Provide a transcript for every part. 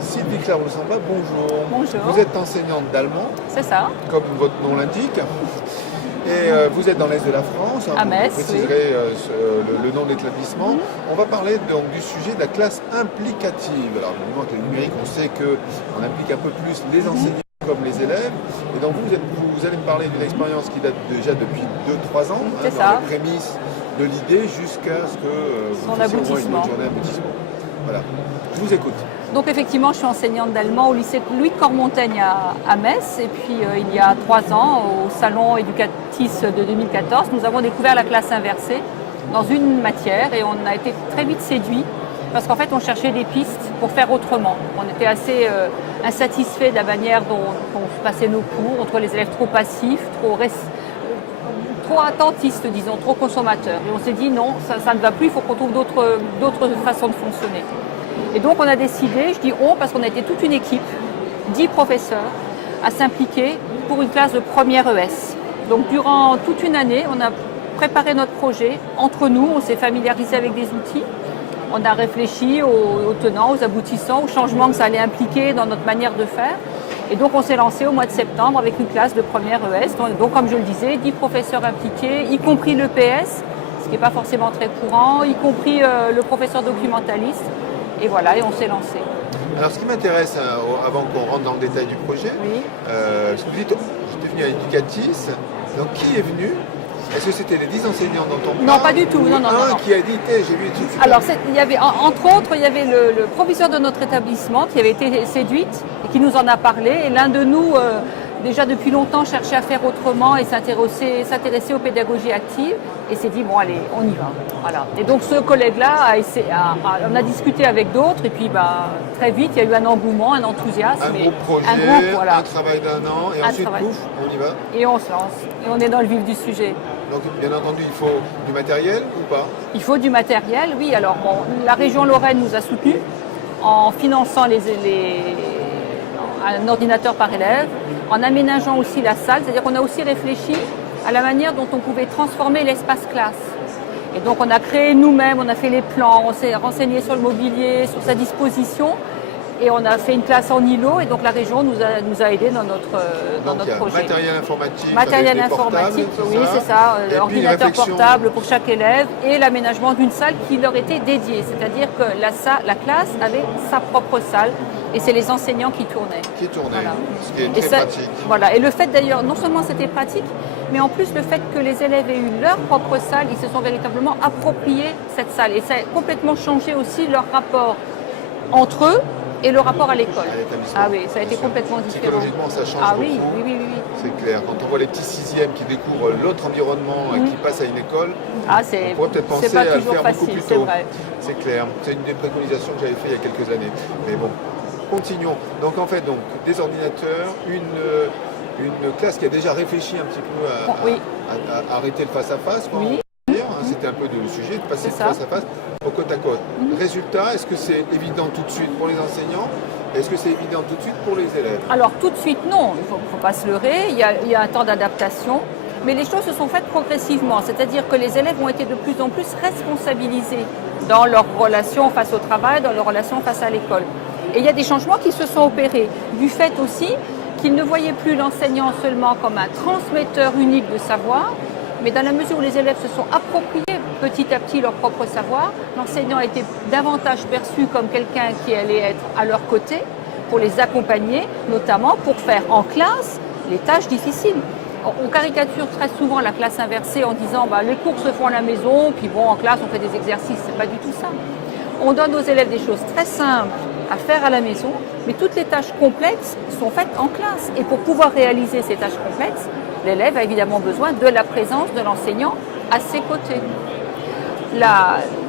Sylvie Claire Roussamba, bonjour. Bonjour. Vous êtes enseignante d'allemand, C'est ça. comme votre nom l'indique. Et vous êtes dans l'Est de la France. À vous Metz, préciserez le nom de l'établissement. On va parler donc du sujet de la classe implicative. Alors, évidemment, avec le numérique, on sait qu'on implique un peu plus les enseignants comme les élèves. Et donc, vous allez me parler d'une expérience qui date déjà depuis 2-3 ans, C'est dans ça. les prémices de l'idée jusqu'à ce que vous Son fassiez au moins une aboutissement. bonne journée d'aboutissement. Voilà. Je vous écoute. Donc effectivement, je suis enseignante d'allemand au lycée Louis de Cormontaigne à Metz. Et puis il y a 3 ans, au salon Educatis de 2014, nous avons découvert la classe inversée dans une matière et on a été très vite séduits parce qu'en fait, on cherchait des pistes pour faire autrement. On était assez insatisfaits de la manière dont se passaient nos cours, entre les élèves trop passifs, trop attentistes, disons, trop consommateurs. Et on s'est dit non, ça ne va plus, il faut qu'on trouve d'autres façons de fonctionner. Et donc on a décidé, je dis on parce qu'on a été toute une équipe, 10 professeurs, à s'impliquer pour une classe de première ES. Donc durant toute une année, on a préparé notre projet entre nous, on s'est familiarisé avec des outils, on a réfléchi aux tenants, aux aboutissants, aux changements que ça allait impliquer dans notre manière de faire. Et donc on s'est lancé au mois de septembre avec une classe de première ES. Donc comme je le disais, 10 professeurs impliqués, y compris l'EPS, ce qui n'est pas forcément très courant, y compris le professeur documentaliste. Et voilà, et on s'est lancé. Alors, ce qui m'intéresse, avant qu'on rentre dans le détail du projet, Oui. parce que vous dites, j'étais venu à Educatis, donc qui est venu? Est-ce que c'était les 10 enseignants dont on parle? Non, pas du tout, ou non. qui a dit, j'ai vu des trucs super. Alors, il y avait, entre autres, il y avait le proviseur de notre établissement qui avait été séduite et qui nous en a parlé. Et l'un de nous, déjà depuis longtemps, cherchait à faire autrement et s'intéresser aux pédagogies actives. Et s'est dit, bon, allez, on y va. Voilà. Et donc, ce collègue-là, on a discuté avec d'autres. Et puis, très vite, il y a eu un engouement, un enthousiasme. Un groupe projet, un travail d'1 an, et ensuite, pouf, on y va. Et on se lance. Et on est dans le vif du sujet. Donc, bien entendu, il faut du matériel ou pas? Il faut du matériel, oui. Alors, bon, la région Lorraine nous a soutenus en finançant un ordinateur par élève, en aménageant aussi la salle. C'est-à-dire qu'on a aussi réfléchi à la manière dont on pouvait transformer l'espace classe. Et donc, on a créé nous-mêmes, on a fait les plans, on s'est renseigné sur le mobilier, sur sa disposition. Et on a fait une classe en îlot et donc la région nous a aidés dans notre projet. Matériel informatique. Matériel informatique, oui, c'est ça. Ordinateur portable pour chaque élève et l'aménagement d'une salle qui leur était dédiée. C'est-à-dire que la classe avait sa propre salle et c'est les enseignants qui tournaient. Voilà. Ce qui est très pratique. Voilà. Et le fait d'ailleurs, non seulement c'était pratique, mais en plus le fait que les élèves aient eu leur propre salle, ils se sont véritablement appropriés cette salle. Et ça a complètement changé aussi leur rapport entre eux et le rapport à l'école. Ah oui, ça a été complètement différent. Psychologiquement, ça change beaucoup. Oui. C'est clair. Quand on voit les petits sixièmes qui découvrent l'autre environnement et qui passent à une école, on pourrait peut-être penser à le faire beaucoup plus tôt. C'est clair. C'est une des préconisations que j'avais fait il y a quelques années. Mais bon, continuons. Donc en fait, des ordinateurs, une classe qui a déjà réfléchi un petit peu à arrêter le face-à-face. Oui. C'était un peu le sujet, de passer de face à face au côte à côte. Résultat, est-ce que c'est évident tout de suite pour les enseignants? Est-ce que c'est évident tout de suite pour les élèves? Alors tout de suite, non, il ne faut pas se leurrer, il y a un temps d'adaptation, mais les choses se sont faites progressivement, c'est-à-dire que les élèves ont été de plus en plus responsabilisés dans leur relation face au travail, dans leur relation face à l'école. Et il y a des changements qui se sont opérés, du fait aussi qu'ils ne voyaient plus l'enseignant seulement comme un transmetteur unique de savoir, mais dans la mesure où les élèves se sont appropriés petit à petit leur propre savoir, l'enseignant était davantage perçu comme quelqu'un qui allait être à leur côté pour les accompagner, notamment pour faire en classe les tâches difficiles. On caricature très souvent la classe inversée en disant les cours se font à la maison, puis bon, en classe on fait des exercices, c'est pas du tout ça. On donne aux élèves des choses très simples à faire à la maison, mais toutes les tâches complexes sont faites en classe. Et pour pouvoir réaliser ces tâches complexes, l'élève a évidemment besoin de la présence de l'enseignant à ses côtés.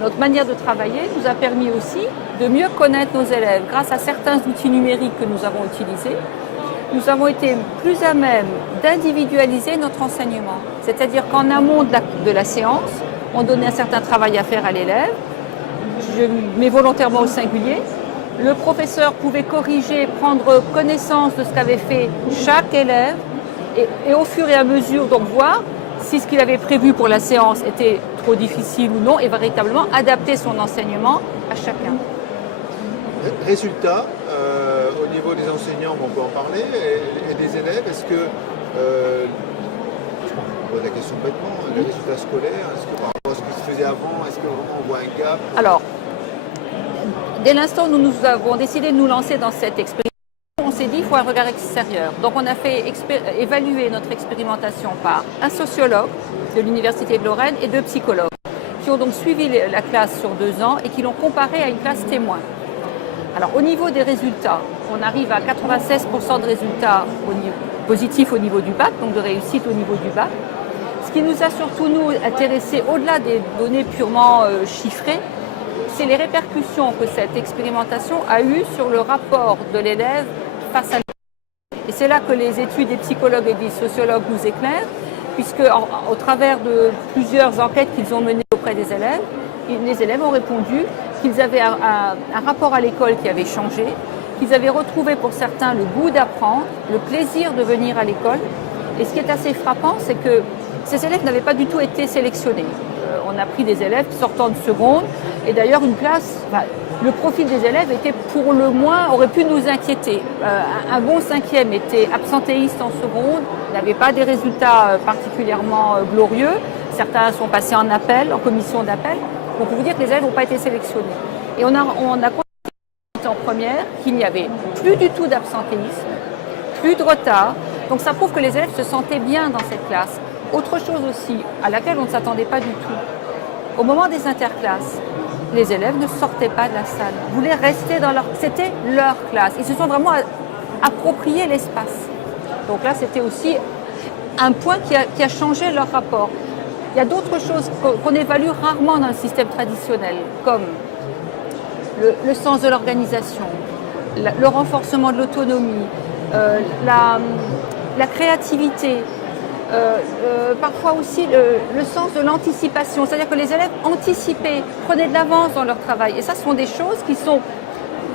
Notre manière de travailler nous a permis aussi de mieux connaître nos élèves. Grâce à certains outils numériques que nous avons utilisés, nous avons été plus à même d'individualiser notre enseignement. C'est-à-dire qu'en amont de la séance, on donnait un certain travail à faire à l'élève, je mets volontairement au singulier. Le professeur pouvait corriger, prendre connaissance de ce qu'avait fait chaque élève et au fur et à mesure, donc voir si ce qu'il avait prévu pour la séance était trop difficile ou non et véritablement adapter son enseignement à chacun. Résultat, au niveau des enseignants, on peut en parler, et des élèves, est-ce que, je pose la question bêtement, les résultats scolaires, est-ce que par rapport à ce qui se faisait avant, est-ce que vraiment on voit un gap? Alors, dès l'instant où nous avons décidé de nous lancer dans cette expérience, on s'est dit qu'il faut un regard extérieur. Donc on a fait évaluer notre expérimentation par un sociologue de l'Université de Lorraine et deux psychologues qui ont donc suivi la classe sur 2 ans et qui l'ont comparée à une classe témoin. Alors au niveau des résultats, on arrive à 96% de résultats positifs au niveau du bac, donc de réussite au niveau du bac. Ce qui nous a surtout nous intéressé, au-delà des données purement chiffrées, c'est les répercussions que cette expérimentation a eues sur le rapport de l'élève face à l'école. Et c'est là que les études des psychologues et des sociologues nous éclairent, puisque au travers de plusieurs enquêtes qu'ils ont menées auprès des élèves, les élèves ont répondu qu'ils avaient un rapport à l'école qui avait changé, qu'ils avaient retrouvé pour certains le goût d'apprendre, le plaisir de venir à l'école. Et ce qui est assez frappant, c'est que ces élèves n'avaient pas du tout été sélectionnés. On a pris des élèves sortant de seconde, et d'ailleurs une classe, le profil des élèves était pour le moins, aurait pu nous inquiéter. Un bon 5e était absentéiste en seconde, n'avait pas des résultats particulièrement glorieux. Certains sont passés en appel, en commission d'appel. Donc on peut vous dire que les élèves n'ont pas été sélectionnés. Et on a constaté en première qu'il n'y avait plus du tout d'absentéisme, plus de retard. Donc ça prouve que les élèves se sentaient bien dans cette classe. Autre chose aussi, à laquelle on ne s'attendait pas du tout. Au moment des interclasses, les élèves ne sortaient pas de la salle, voulaient rester dans leur... C'était leur classe. Ils se sont vraiment appropriés l'espace. Donc là, c'était aussi un point qui a changé leur rapport. Il y a d'autres choses qu'on évalue rarement dans le système traditionnel, comme le sens de l'organisation, le renforcement de l'autonomie, la créativité, parfois aussi le sens de l'anticipation, c'est-à-dire que les élèves anticipaient, prenaient de l'avance dans leur travail. Et ça, ce sont des choses qui sont,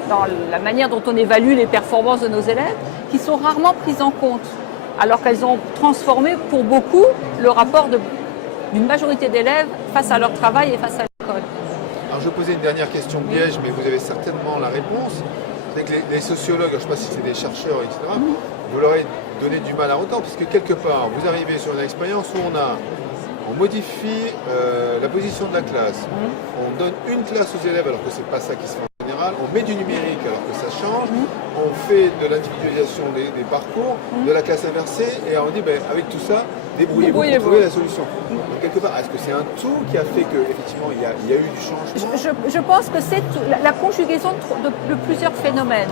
dans la manière dont on évalue les performances de nos élèves, qui sont rarement prises en compte, alors qu'elles ont transformé pour beaucoup le rapport d'une majorité d'élèves face à leur travail et face à l'école. Alors je vais poser une dernière question piège, mais vous avez certainement la réponse. C'est que les sociologues, je ne sais pas si c'est des chercheurs, etc., vous leur avez donné du mal à entendre, puisque quelque part, vous arrivez sur une expérience où on modifie la position de la classe, on donne une classe aux élèves alors que ce n'est pas ça qui se fait en général, on met du numérique alors que ça change, on fait de l'individualisation des parcours, de la classe inversée, et on dit avec tout ça, débrouillez-vous pour trouver la solution. Donc quelque part, est-ce que c'est un tout qui a fait qu'effectivement il y a eu du changement? Je pense que c'est la conjugaison de plusieurs phénomènes.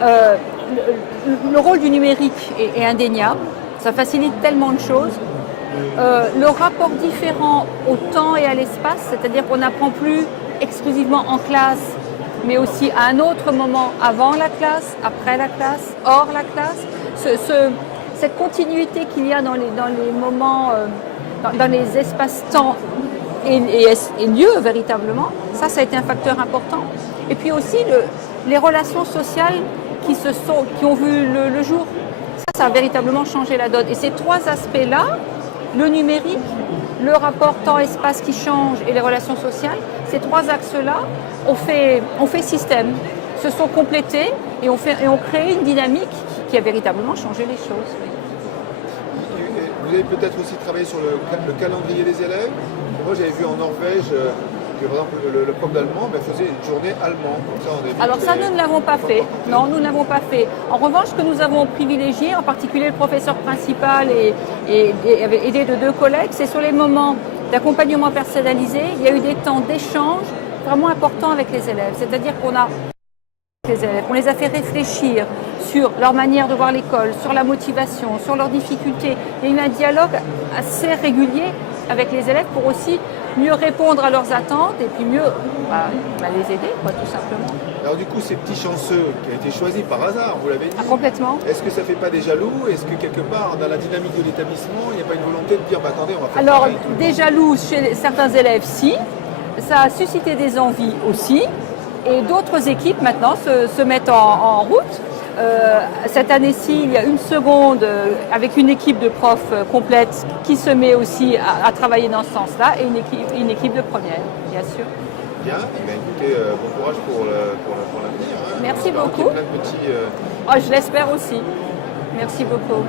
Le rôle du numérique est indéniable, ça facilite tellement de choses. Le rapport différent au temps et à l'espace, c'est-à-dire qu'on n'apprend plus exclusivement en classe, mais aussi à un autre moment avant la classe, après la classe, hors la classe. Cette continuité qu'il y a dans les moments, dans les espaces-temps et lieux véritablement, ça a été un facteur important. Et puis aussi les relations sociales qui ont vu le jour. Ça a véritablement changé la donne. Et ces trois aspects-là, le numérique, le rapport temps-espace qui change et les relations sociales, ces trois axes-là ont fait système, se sont complétés et ont créé une dynamique qui a véritablement changé les choses. Vous avez peut-être aussi travaillé sur le calendrier des élèves. Moi, j'avais vu en Norvège que, par exemple, le prof d'allemand faisait une journée allemande. Alors ça, nous ne l'avons pas fait. Non, nous ne l'avons pas fait. En revanche, ce que nous avons privilégié, en particulier le professeur principal et aidé de 2 collègues, c'est sur les moments d'accompagnement personnalisé, il y a eu des temps d'échange vraiment importants avec les élèves. C'est-à-dire on les a fait réfléchir sur leur manière de voir l'école, sur la motivation, sur leurs difficultés. Il y a eu un dialogue assez régulier avec les élèves pour aussi mieux répondre à leurs attentes et puis mieux les aider, tout simplement. Alors du coup, ces petits chanceux qui ont été choisis par hasard, vous l'avez dit. Complètement. Est-ce que ça ne fait pas des jaloux? Est-ce que quelque part, dans la dynamique de l'établissement, il n'y a pas une volonté de dire, attendez, on va faire Alors, pareil, des jaloux chez certains élèves, si. Ça a suscité des envies aussi. Et d'autres équipes maintenant se mettent en route. Cette année-ci, il y a une seconde avec une équipe de profs complète qui se met aussi à travailler dans ce sens-là et une équipe de première, bien sûr. Bien, écoutez, bon courage pour l'avenir. Merci beaucoup. Plein de petits, je l'espère aussi. Merci beaucoup.